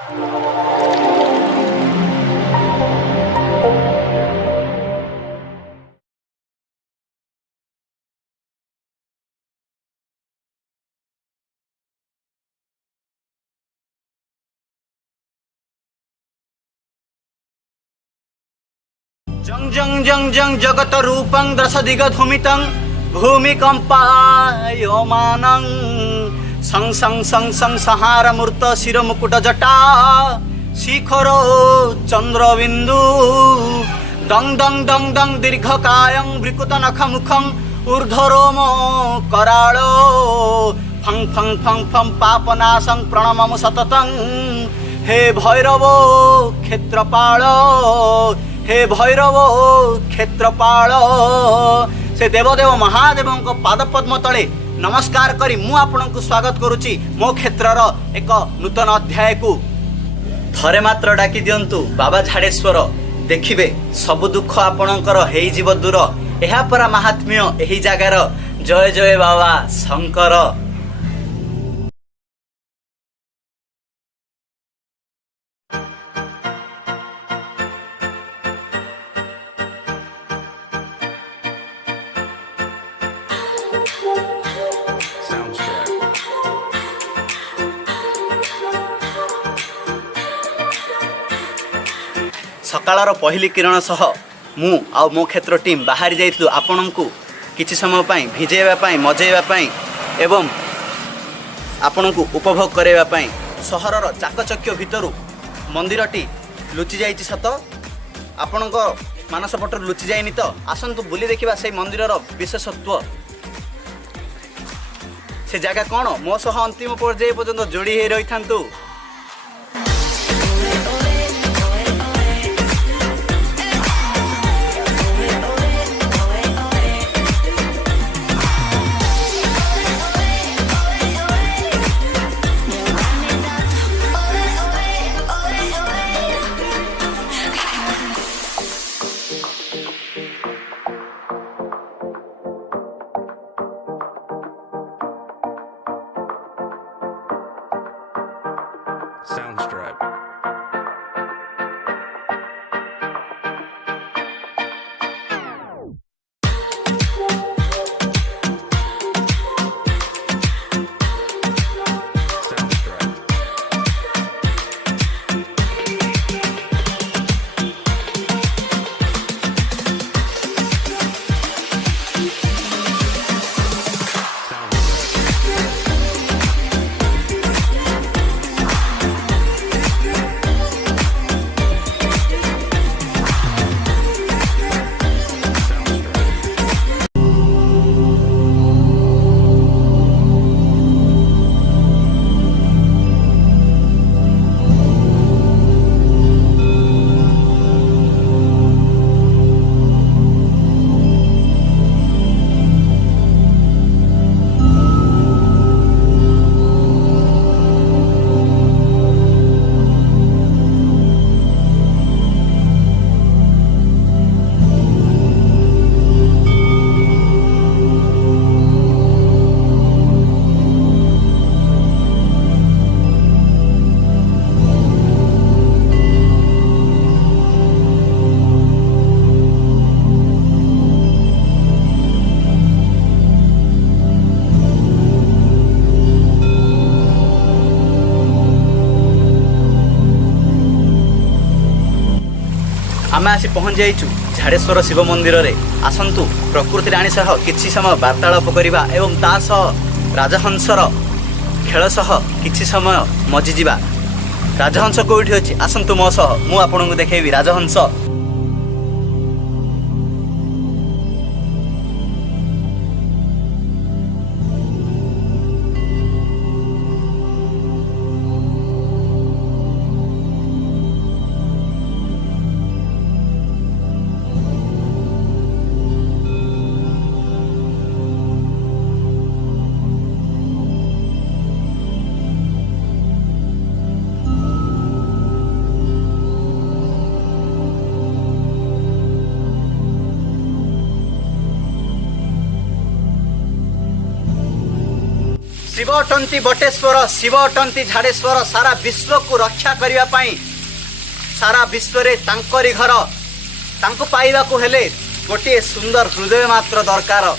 जं जं जं जं जगत रूपं दशदिगधुमितं भूमिकम्पायमानं सं सं सं सं संहारमूर्त शिरमुकुट जटा शिखरो चंद्रबिंदु दं दं दं दं दीर्घकायं वृकुतनखमुखं ऊर्ध्वरोम कराळो फं फं फं फं पापनाशं प्रणममु सततं हे भैरव क्षेत्रपाल हे भैरव क्षेत्रपाल। से देवदेव महादेव पादपद्म तले नमस्कार करी मु आपनकु स्वागत करुची मो क्षेत्रर एक नूतन अध्याय को। थरे मात्र डाकी दियंतु बाबा झाड़ेश्वर देखिबे सब दुख आपणकर हेई जीव दूर। एहा परा महात्म्य एही जागार। जय जय बाबा शंकर। सकाळर पहली किरण सह मु आ मो क्षेत्र टीम बाहरी जाइतलु आपनकु किछि समय पई भिजेबा पई मजेबा पई एवं आपनकु उपभोग करेबा पई। सहरर चाकचक्य भितरु मंदिरटी लुचि जाइछि सत आपनक मानस पटर लुचि जाइनि तो आसंतु बुली देखिबा से मंदिरर विशेषत्व से जगह कौन मो सह अंतिम पर्याय पर्यंत जोड़ी हे रही थांतु। Soundstripe. आम आसी पहुँच जाइचु झाड़ेश्वर शिव मंदिर रे। आसंतु प्रकृति राणी सह किछि समय वार्तालाप करिबा एवं ता सह राजहंसर खेल सह किछि समय मजी जिबा। राजहंस कोठी अछि आसंतु मो सह मु आपनकु देखेबी राजहंस। शिव अटंती बटेश्वर, शिव अटंती झाड़ेश्वर। सारा विश्व को रक्षा करने पाई, सारा विश्व रे तांकरी घर, तांको पाइबा को हेले गोटे सुंदर हृदय मात्र दरकार।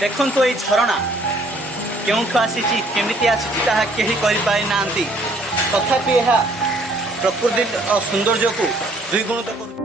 देखु तो ये झरणा क्योंठु आसीची केमिति आसीची ताहा केही करि पाइ नांती, तथापि यह प्रकृति सौंदर्य को द्विगुणित कर।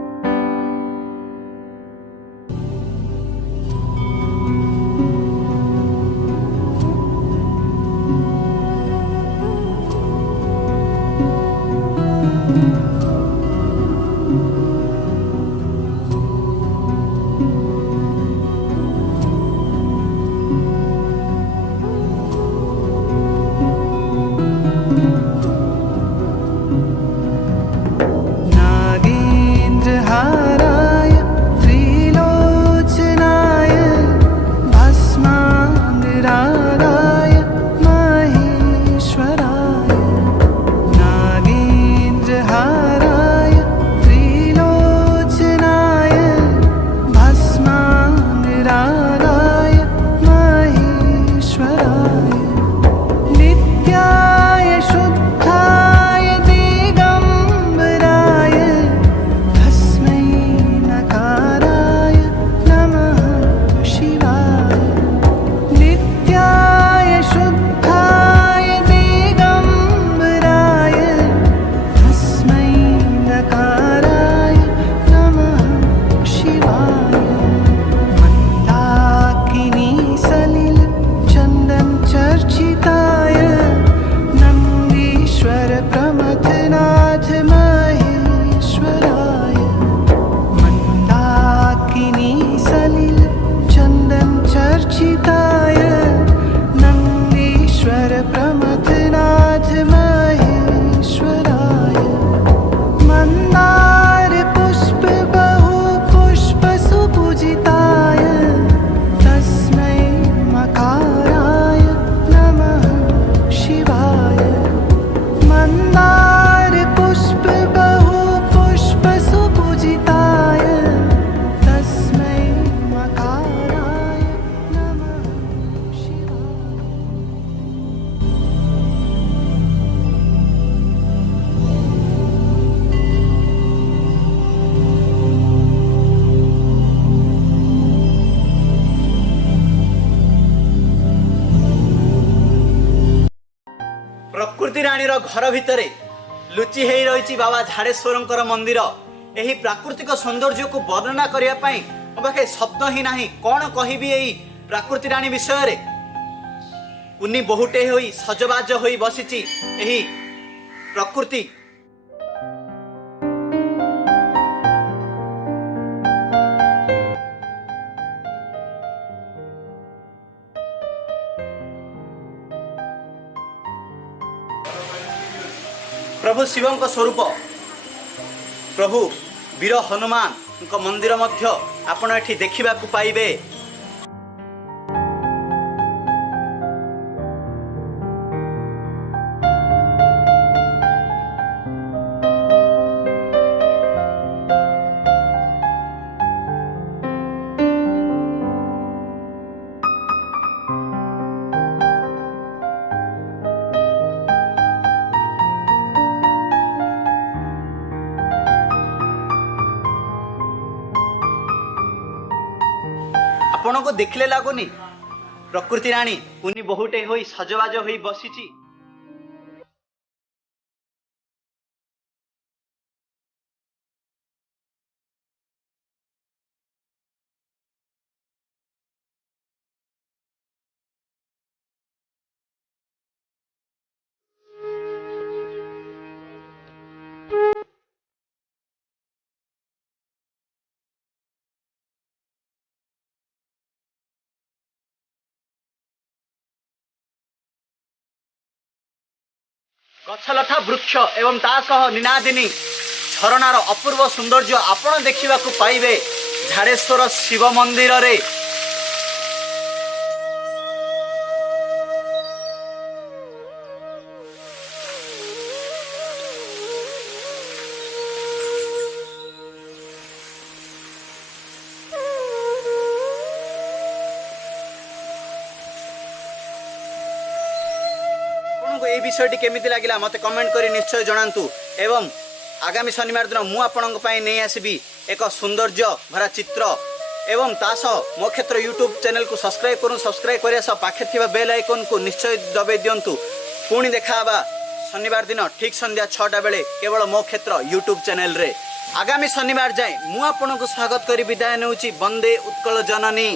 प्रकृति रानी घर भितर लुचि हो रही बाबा झाड़ेश्वर मंदिर। यही प्राकृतिक सौंदर्य को वर्णना करने मो पाखे शब्द ही ना, कौन कहबी यही प्राकृति रानी विषय। कुनी बहुटे होई सजबाज होई बसिची यही प्रकृति। प्रभु शिवं स्वरूप प्रभु वीर हनुमान मंदिर मध्य आपण एठी देखिबा को पाइबे। को देखले लगुनि प्रकृति राणी कुनी बहुटे होई सजबाज होई बसीची। गछलता वृक्ष एवं तासह निनादिनी झरणार अपूर्व सौंदर्य आपण देखा पाइबे झाड़ेश्वर शिव मंदिर रे। ये विषयटी केमिति लागिला मते कमेंट करी निश्चय जणांतु एवं आगामी शनिवार दिन मु आपनक पई नै आसीबी एक सौंदर्य भरा चित्र एवं तास मो क्षेत्र यूट्यूब चैनल को सब्सक्राइब करूँ। सब्सक्राइब करिया सब पाखे थिबा बेल आइकन को निश्चय दबाई दियंतु। पुणी देखाबा शनिवार दिन ठीक संध्या 6टा बेले केवल मो क्षेत्र यूट्यूब चैनल रे। आगामी शनिवार जाए मु आपनक स्वागत करी विदाय नेउची। वंदे उत्कल जननी।